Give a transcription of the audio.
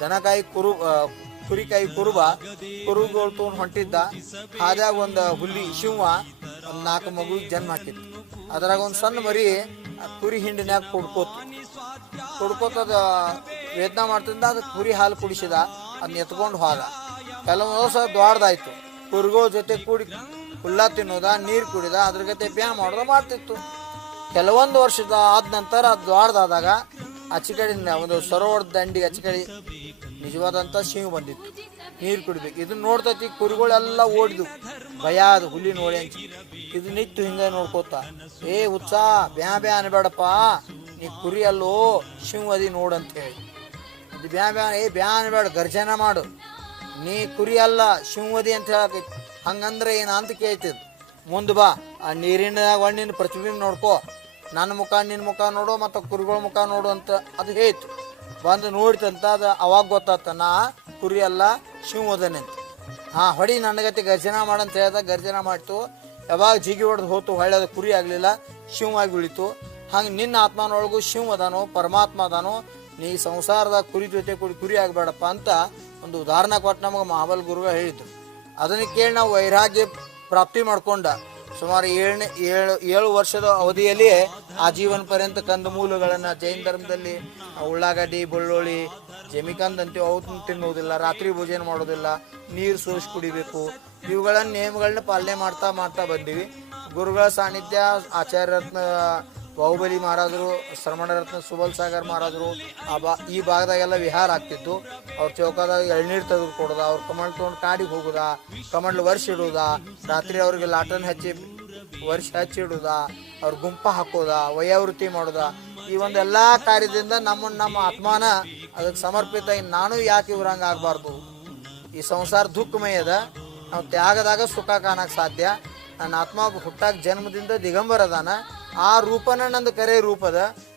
ದನಕಾಯಿ ಕುರಿಕಾಯಿ ಕುರುಗಳು ತೊಗೊಂಡು ಹೊಂಟಿದ್ದ. ಹಾದ್ಯಾಗ ಒಂದು ಹುಲಿ ಶಿವ ಒಂದು 4 ಮಗುವಿಗೆ ಜನ್ಮ ಹಾಕಿತ್ತು. ಅದ್ರಾಗ ಒಂದು ಸಣ್ಣ ಮರಿ ಕುರಿ ಹಿಂಡಿನ್ಯಾಗ ಕುಡ್ಕೋತದ ವೇದನೆ ಮಾಡ್ತಿದ್ದ. ಅದು ಕುರಿ ಹಾಲು ಕುಡಿಸಿದ, ಅದನ್ನ ಎತ್ಕೊಂಡು ಹೋದ. ಕೆಲವೊಂದು ದಿವಸ ದ್ವಾಡ್ದಾಯ್ತು. ಕುರಿಗಳ ಜೊತೆ ಕೂಡಿ ಹುಲ್ಲ ತಿನ್ನೋದ, ನೀರು ಕುಡಿದ, ಅದ್ರ ಜೊತೆ ಬ್ಯಾ ಮಾಡೋದ ಮಾಡ್ತಿತ್ತು. ಕೆಲವೊಂದು ವರ್ಷದ ಆದ ನಂತರ ಅದು ದ್ವಾಡ್ದಾದಾಗ ಆಚೆ ಕಡೆಯಿಂದ ಒಂದು ಸರೋವರದ ದಂಡಿಗೆ ಆಚೆ ಕಡೆ ನಿಜವಾದಂಥ ಶಿವ ಬಂದಿತ್ತು. ನೀರು ಕುಡಿಬೇಕು. ಇದನ್ನ ನೋಡ್ತೈತಿ ಕುರಿಗಳೆಲ್ಲ ಓಡಿದು, ಭಯ ಅದು ಹುಲಿ ನೋಡಿ ಅಂತ. ಇದು ನಿಂತು ಹಿಂಗೆ ನೋಡ್ಕೋತ, ಏ ಹುಚ್ಚ ಬ್ಯಾ ಅನ್ಬೇಡಪ್ಪ, ನೀ ಕುರಿ ಅಲ್ಲೋ ಶಿವದಿ ನೋಡಂತ ಹೇಳಿ. ಇದು ಬ್ಯಾ ಅನ್ಬೇಡ, ಗರ್ಜನ ಮಾಡು, ನೀ ಕುರಿ ಅಲ್ಲ ಶಿವದಿ ಅಂತ ಹೇಳಕೈತಿ. ಹಂಗಂದ್ರೆ ಏನು ಅಂತ ಕೇಳ್ತಿದ್. ಮುಂದೆ ಬಾ, ಆ ನೀರಿನ ಒಣ್ಣಿನ ಪ್ರತಿಬಿಂಬ ನೋಡ್ಕೋ, ನನ್ನ ಮುಖ ನಿನ್ನ ಮುಖ ನೋಡು ಮತ್ತು ಕುರಿಗಳ ಮುಖ ನೋಡು ಅಂತ ಅದು ಹೇಳ್ತು. ಬಂದು ನೋಡ್ತಂತ ಅದು ಅವಾಗ ಗೊತ್ತಾತ, ನಾ ಕುರಿ ಅಲ್ಲ ಶಿವದನೆ ಅಂತ. ಹೊಡಿ ನನಗತಿ ಗರ್ಜನ ಮಾಡಂತ ಹೇಳ್ದಾಗ ಗರ್ಜನ ಮಾಡ್ತು. ಯಾವಾಗ ಜಿಗಿ ಹೊಡೆದು ಹೋತು, ಹೊಳ್ಳೆದು ಕುರಿ ಆಗಲಿಲ್ಲ, ಶಿವವಾಗಿ ಉಳಿತು. ಹಂಗೆ ನಿನ್ನ ಆತ್ಮನೊಳಗೂ ಶಿವ ಅದಾನೋ, ಪರಮಾತ್ಮ ಅದಾನೋ, ನೀ ಸಂಸಾರದ ಕುರಿ ಜೊತೆ ಕುರಿ ಆಗಬೇಡಪ್ಪ ಅಂತ ಒಂದು ಉದಾಹರಣೆ ಕೊಟ್ಟು ನಮಗೆ ಮಹಾಬಲ ಗುರುಗಳು ಹೇಳಿದ್ರು. ಅದನ್ನು ಕೇಳಿ ನಾವು ವೈರಾಗ್ಯ ಪ್ರಾಪ್ತಿ ಮಾಡ್ಕೊಂಡ ಸುಮಾರು 7 ವರ್ಷದ ಅವಧಿಯಲ್ಲಿ ಆಜೀವನ ಪರ್ಯಂತ ಕಂದಮೂಲಗಳನ್ನು ಜೈನ ಧರ್ಮದಲ್ಲಿ ಉಳ್ಳಾಗಡ್ಡಿ, ಬೆಳ್ಳುಳ್ಳಿ, ಜಮಿಕಂದ್ ಅಂತೀವಿ, ಅವನ್ನ ತಿನ್ನೋದಿಲ್ಲ, ರಾತ್ರಿ ಭೋಜನ ಮಾಡೋದಿಲ್ಲ, ನೀರು ಸೋಸಿ ಕುಡಿಬೇಕು, ಇವುಗಳನ್ನು ನಿಯಮಗಳನ್ನ ಪಾಲನೆ ಮಾಡ್ತಾ ಬಂದೀವಿ. ಗುರುಗಳ ಸಾನ್ನಿಧ್ಯ ಆಚಾರ್ಯರತ್ನ ಬಾಹುಬಲಿ ಮಹಾರಾಜರು, ಶ್ರಮಣರತ್ನ ಸುಬಲ್ ಸಾಗರ್ ಮಹಾರಾಜರು ಈ ಭಾಗದಾಗೆಲ್ಲ ವಿಹಾರ ಆಗ್ತಿತ್ತು. ಅವ್ರ ಚೌಕದಾಗ ಎಳ್ನೀರು ತೆಗೆದು ಕೊಡೋದ, ಅವ್ರ ಕಮಂಡ್ ತೊಗೊಂಡು ಕಾಡಿಗೆ ಹೋಗೋದ, ಕಮಂಡ್ಲು ವರ್ಷ ಇಡೋದ, ರಾತ್ರಿ ಅವ್ರಿಗೆ ಲಾಟನ್ ಹಚ್ಚಿ ವರ್ಷ ಹಚ್ಚಿಡೋದ, ಅವ್ರ ಗುಂಪ ಹಾಕೋದ, ವಯೋವೃತ್ತಿ ಮಾಡೋದ. ಈ ಒಂದೆಲ್ಲ ಕಾರ್ಯದಿಂದ ನಮ್ಮ ಆತ್ಮಾನ ಅದಕ್ಕೆ ಸಮರ್ಪಿತ. ನಾನು ಯಾಕೆ ಇವ್ರಂಗೆ ಆಗಬಾರ್ದು? ಈ ಸಂಸಾರ ದುಃಖಮಯ ಅದ, ನಾವು ತ್ಯಾಗದಾಗ ಸುಖ ಕಾಣಕ್ಕೆ ಸಾಧ್ಯ. ನನ್ನ ಆತ್ಮ ಹುಟ್ಟಾಗ ಜನ್ಮದಿಂದ ದಿಗಂಬರ ಅದಾನ, ಆ ರೂಪನ ನಂದು ಕರೆ ರೂಪದ.